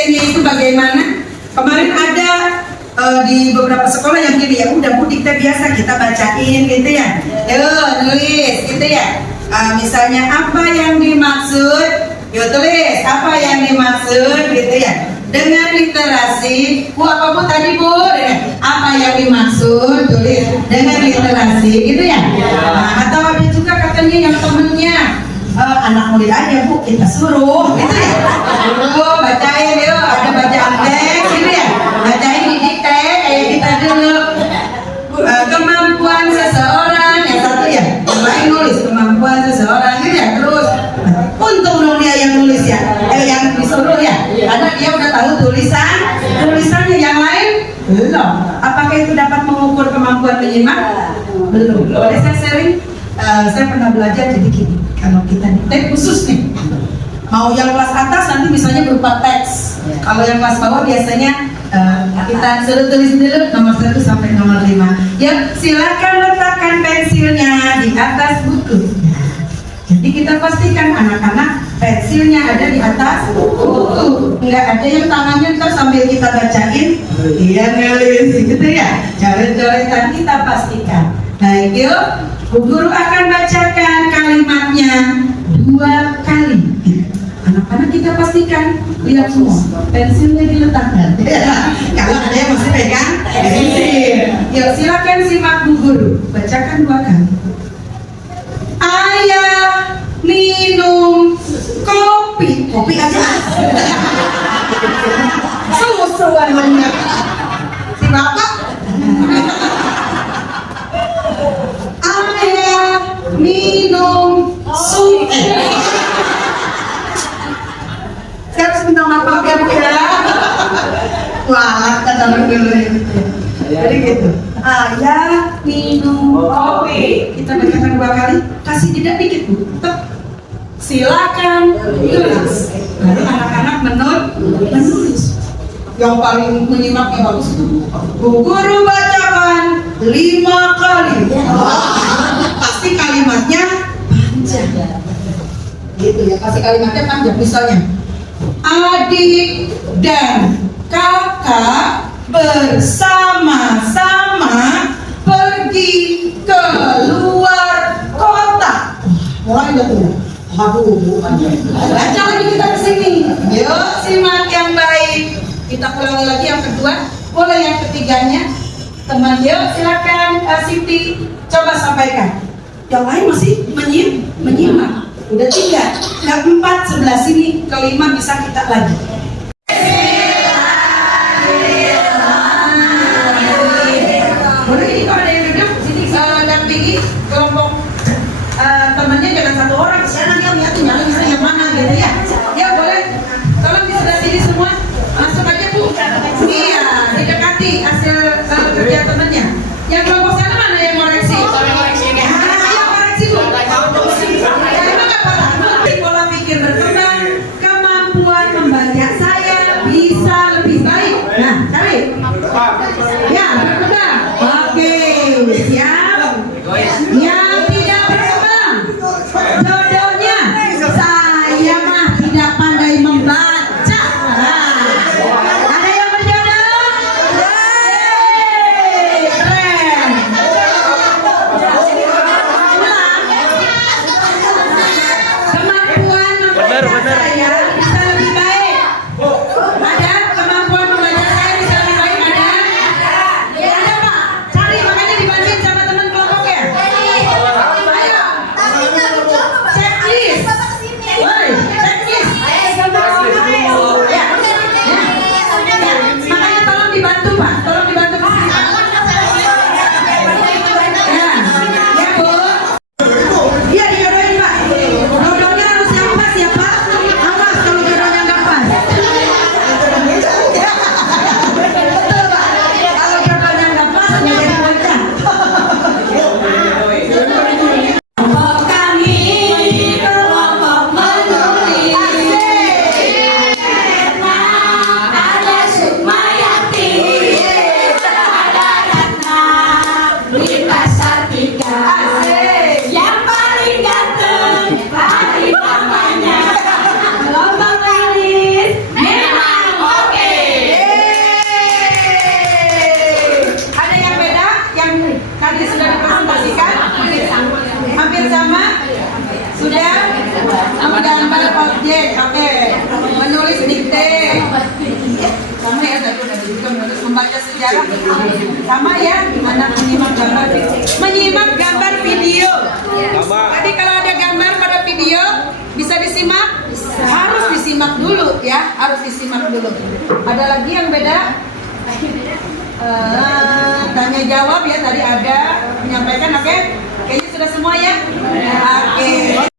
dikte-diktenya itu bagaimana? Kemarin ada di beberapa sekolah yang gini ya, udah Bu dikte biasa kita bacain gitu ya. Nulis gitu ya. Misalnya apa yang dimaksud? Tulis apa yang dimaksud gitu ya. Dengan literasi, Bu apa Bu tadi Bu? Apa yang dimaksud? Tulis dengan literasi gitu ya. Atau ada juga katanya yang temennya anak murid aja Bu, kita suruh gitu ya. Suruh bacain yuk, ada bacaan teks gitu ya. Bacain di dikte kayak kita dulu. Kemampuan seseorang yang satu ya, yang lain nulis kemampuan seseorang gitu ya. Terus untung dong dia yang nulis ya, yang disuruh ya, karena dia udah tahu tulisannya. Yang lain belum. Apakah itu dapat mengukur kemampuan menyimak? Belum. Boleh saya sharing? Saya pernah belajar jadi gini, kalau kita dikte khusus nih, mau yang kelas atas nanti misalnya berupa teks, kalau yang kelas bawah biasanya kita suruh tulis dulu nomor 1 sampai nomor 5. Ya silakan letakkan pensilnya di atas buku. Jadi kita pastikan anak-anak pensilnya ada di atas buku, nggak ada yang tangannya ntar sambil kita bacain dia nulis gitu ya, coret-coretan. Kita pastikan. Baik yuk, Bu Guru akan bacakan kalimatnya 2 kali. Anak-anak kita pastikan lihat semua pensilnya diletakkan. Kalau ada yang masih pegang pensil, yuk silakan simak Bu Guru bacakan 2 kali. Ayah minum kopi aja. Seru-seruan bener. Si bapak. Ayah minum sup. Saya harus minta maaf ya Bu ya. Wah, kata dulu gitu. Jadi gitu. Ayah minum kopi. Kita bacakan 2 kali. Kasih jeda dikit Bu. Silakan tulis. Lalu anak-anak menulis. Yang paling menyimaknya bagus itu Bu Guru bacakan 5 kali. Pasti kalimatnya panjang. Gitu ya. Pasti kalimatnya panjang. Misalnya, adik dan kakak bersama-sama pergi ke luar kota. Mulai udah tuh. Aduh, baca lagi kita kesini. Yuk, simak yang baik. Kita ulangi lagi yang kedua. Boleh yang ketiganya. Teman, yuk silakan Siti coba sampaikan. Yang lain masih menyimak. Udah 3, yang 4 sebelah sini, kelima bisa kita lagi. Boleh ini kalau ada yang duduk sini dampingi kelompok temannya jangan 1 orang. Karena dia lihatin yang mana gitu ya. Ya boleh. Tolong di sebelah sini semua masuk aja Bu. Iya, didekati hasil kerja temannya. Yang kelompok sana mana yang koreksi? Yang koreksi Bu. Pola pikir berkembang, kemampuan membaca saya bisa lebih baik. Nah, cari. Ya, berkembang. Oke, siap. Yang tidak berkembang, jodohnya saya mah tidak pandai membaca. Ada yang berjodoh? Keren. Kemampuan membaca saya bisa lebih baik. Ada kemampuan membaca saya bisa lebih baik, ada? Ada Pak? Cari, makanya dibantuin sama teman kelompoknya. Ayo. Checklist. Woi, checklist. Ya. Makanya tolong dibantu Pak, tolong dibantu ke sini. Ya Bu. Iya dijodohin Pak. Jodohnya harus yang pas ya Pak. Awas kalau jodohnya nggak pas. Betul Pak. Kalau jodohnya nggak pas nggak jadi bocah. Kami kelompok menulis. Ada Sukmayati. membaca sejarah sama ya, gimana menyimak gambar video. Jadi kalau ada gambar pada video bisa disimak, harus disimak dulu ya, harus disimak dulu. Ada lagi yang beda? Tanya jawab ya, tadi ada menyampaikan, oke? Kayaknya sudah semua ya. Oke.